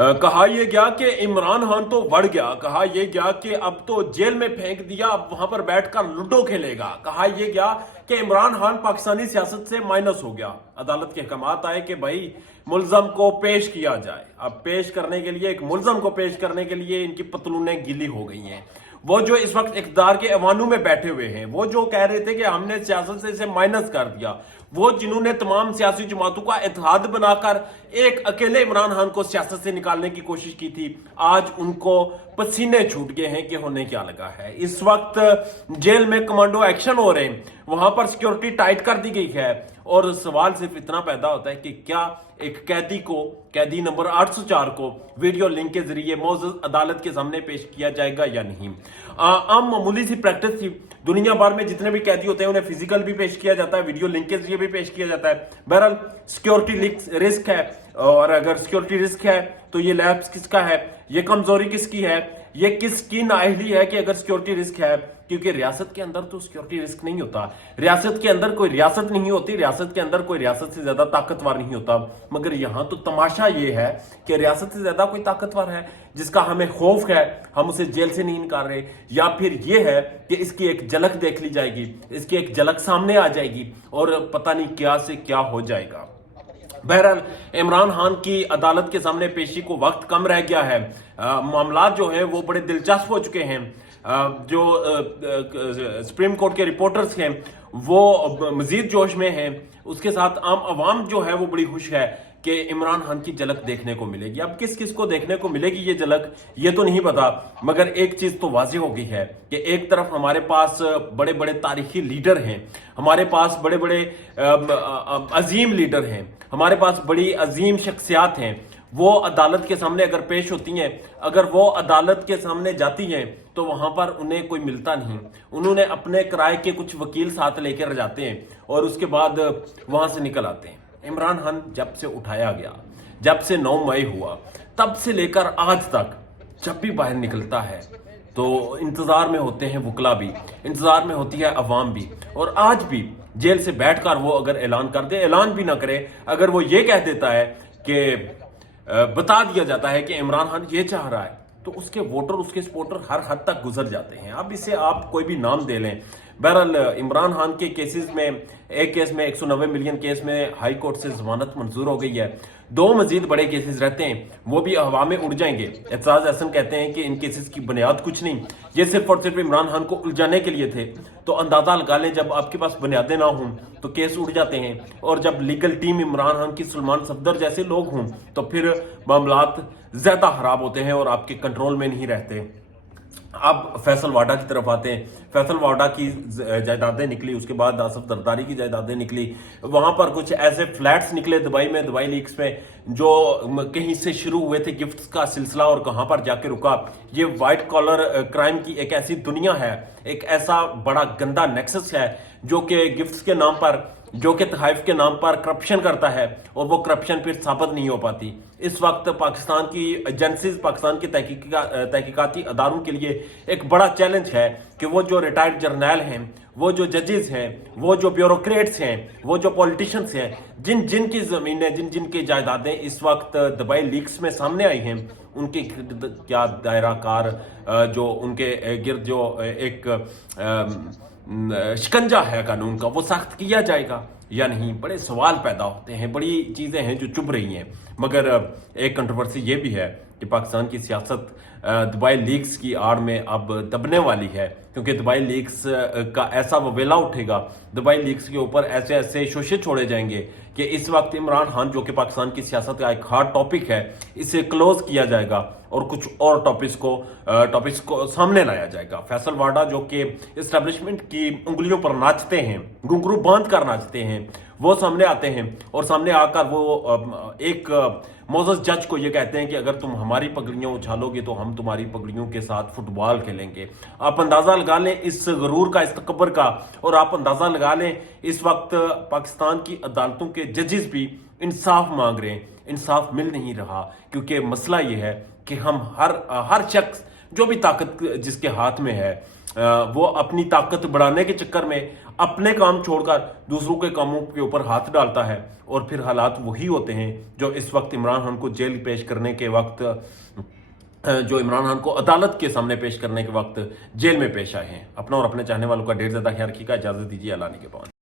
कहा यह गया कि इमरान खान तो बढ़ गया, कहा यह गया कि अब तो जेल में फेंक दिया, अब वहां पर बैठकर लूडो खेलेगा। कहा यह गया कि इमरान खान पाकिस्तानी सियासत से माइनस हो गया। अदालत के अहकामात आए कि भाई मुलजम को पेश किया जाए। अब पेश करने के लिए, एक मुलजम को पेश करने के लिए इनकी पतलूनें गीली हो गई हैं। वो जो इस वक्त इक़्तिदार के ऐवानों में बैठे हुए हैं, वो जो कह रहे थे कि हमने सियासत से इसे माइनस कर दिया, वो जिन्होंने तमाम सियासी जमातों का इत्तेहाद बनाकर एक अकेले इमरान खान को सियासत से निकालने की कोशिश की थी, आज उनको पसीने छूट गए हैं कि होने क्या लगा है। इस वक्त जेल में कमांडो एक्शन हो रहे हैं, वहां पर सिक्योरिटी टाइट कर दी गई है और सवाल सिर्फ इतना पैदा होता है कि क्या एक कैदी को, कैदी नंबर 804 को वीडियो लिंक के जरिए मौजूद अदालत के सामने पेश किया जाएगा या नहीं। आम मामूली सी प्रैक्टिस थी, दुनिया भर में जितने भी कैदी होते हैं उन्हें फिजिकल भी पेश किया जाता है, वीडियो लिंक के जरिए भी पेश किया जाता है। बहरहाल सिक्योरिटी रिस्क है, और अगर सिक्योरिटी रिस्क है तो ये लैप्स किसका है, ये कमजोरी किसकी है, ये किसकी नाअहली है कि अगर सिक्योरिटी रिस्क है, क्योंकि रियासत के अंदर तो सिक्योरिटी रिस्क नहीं होता। रियासत के अंदर कोई रियासत नहीं होती, रियासत के अंदर कोई रियासत से ज्यादा ताकतवर नहीं होता। मगर यहां तो तमाशा ये है कि रियासत से ज्यादा कोई ताकतवर है जिसका हमें खौफ है, हम उसे जेल से नहीं निकाल रहे, या फिर ये है कि इसकी एक झलक देख ली जाएगी, इसकी एक झलक सामने आ जाएगी और पता नहीं क्या से क्या हो जाएगा। बहरहाल इमरान खान की अदालत के सामने पेशी को वक्त कम रह गया है। मामला जो है वो बड़े दिलचस्प हो चुके हैं। जो सुप्रीम कोर्ट के रिपोर्टर्स हैं वो मजीद जोश में हैं, उसके साथ आम आवाम जो है वो बड़ी खुश है कि इमरान खान की झलक देखने को मिलेगी। अब किस किस को देखने को मिलेगी ये झलक, ये तो नहीं पता, मगर एक चीज तो वाज़ेह हो गई है कि एक तरफ हमारे पास बड़े बड़े तारीखी लीडर हैं, हमारे पास बड़े बड़े अजीम लीडर हैं, हमारे पास बड़ी अजीम शख्सियात हैं। वो अदालत के सामने अगर पेश होती हैं, अगर वो अदालत के सामने जाती हैं तो वहां पर उन्हें कोई मिलता नहीं, उन्होंने अपने किराए के कुछ वकील साथ लेकर जाते हैं और उसके बाद वहां से निकल आते हैं। इमरान खान जब से उठाया गया, जब से 9 मई हुआ, तब से लेकर आज तक जब भी बाहर निकलता है तो इंतजार में होते हैं वकला भी, इंतजार में होती है अवाम भी। और आज भी जेल से बैठकर वो अगर ऐलान कर दे, ऐलान भी ना करे, अगर वो ये कह देता है कि बता दिया जाता है कि इमरान खान ये चाह रहा है, तो उसके वोटर, उसके सपोर्टर हर हद तक गुजर जाते हैं। अब इसे आप कोई भी नाम दे लें। बहरहाल इमरान खान के केसेस में, एक केस में 190 मिलियन केस में हाई कोर्ट से जमानत मंजूर हो गई है। 2 मजीद बड़े केसेस रहते हैं, वो भी हवा में उड़ जाएंगे। एतजाज अहसन कहते हैं कि इन केसेस की बुनियाद कुछ नहीं, ये सिर्फ और सिर्फ इमरान खान को उलझाने के लिए थे। तो अंदाजा लगा लें, जब आपके पास बुनियादें ना हों तो केस उड़ जाते हैं, और जब लीगल टीम इमरान खान की सलमान सफदर जैसे लोग हों तो फिर मामलात ज्यादा खराब होते हैं और आपके कंट्रोल में नहीं रहते। अब फैसल वाडा की तरफ आते हैं। फैसल वाडा की जायदादें निकली, उसके बाद आसफ जरदारी की जायदादें निकली, वहां पर कुछ ऐसे फ्लैट्स निकले दुबई में, दुबई लीक्स में, जो कहीं से शुरू हुए थे गिफ्ट्स का सिलसिला और कहां पर जाके रुका। ये व्हाइट कॉलर क्राइम की एक ऐसी दुनिया है, एक ऐसा बड़ा गंदा नेक्सस है जो कि गिफ्ट्स के नाम पर, जो कि तहफ़ के नाम पर करप्शन करता है, और वो करप्शन फिर साबित नहीं हो पाती। इस वक्त पाकिस्तान की एजेंसीज, पाकिस्तान के तहकीकाती अदारों के लिए एक बड़ा चैलेंज है कि वो जो रिटायर्ड जर्नैल हैं, वो जो जजेस हैं, वो जो ब्यूरोक्रेट्स हैं, वो जो पॉलिटिशियंस हैं, जिन जिन की जमीनें, जिन जिन की जायदादें इस वक्त दुबई लीक्स में सामने आई हैं, उनके क्या दायरा कार, जो उनके गिर्द जो एक शिकंजा है कानून का, वो सख्त किया जाएगा या नहीं। बड़े सवाल पैदा होते हैं, बड़ी चीजें हैं जो चुभ रही हैं। मगर एक कंट्रोवर्सी ये भी है कि पाकिस्तान की सियासत दुबई लीक्स की आड़ में अब दबने वाली है, क्योंकि दुबई लीक्स का ऐसा ववेला उठेगा, दुबई लीक्स के ऊपर ऐसे ऐसे शोशे छोड़े जाएंगे कि इस वक्त इमरान खान, जो कि पाकिस्तान की सियासत का एक हार्ड टॉपिक है, इसे क्लोज किया जाएगा और कुछ और टॉपिक्स को सामने लाया जाएगा। फैसल वाडा, जो कि इस्टेब्लिशमेंट की उंगलियों पर नाचते हैं, घुंघरू बांध कर नाचते हैं, वो सामने आते हैं और सामने आकर वो एक मोजस जज को ये कहते हैं कि अगर तुम हमारी पगड़ियां उछालोगे तो हम तुम्हारी पगड़ियों के साथ फुटबॉल खेलेंगे। आप अंदाजा लगा लें इस गरूर का, इस तकब्बर का, और आप अंदाजा लगा लें इस वक्त पाकिस्तान की अदालतों के जजेस भी इंसाफ मांग रहे हैं, इंसाफ मिल नहीं रहा, क्योंकि मसला ये है कि हम हर शख्स جو بھی طاقت جس کے ہاتھ میں ہے وہ اپنی طاقت بڑھانے کے چکر میں اپنے کام چھوڑ کر دوسروں کے کاموں کے اوپر ہاتھ ڈالتا ہے، اور پھر حالات وہی ہوتے ہیں جو اس وقت عمران خان کو جیل پیش کرنے کے وقت، جو عمران خان کو عدالت کے سامنے پیش کرنے کے وقت جیل میں پیش آئے ہیں۔ اپنا اور اپنے چاہنے والوں کا ڈھیر زیادہ خیال رکھیے گا، اجازت دیجیے، اللہ نے کے پاؤں۔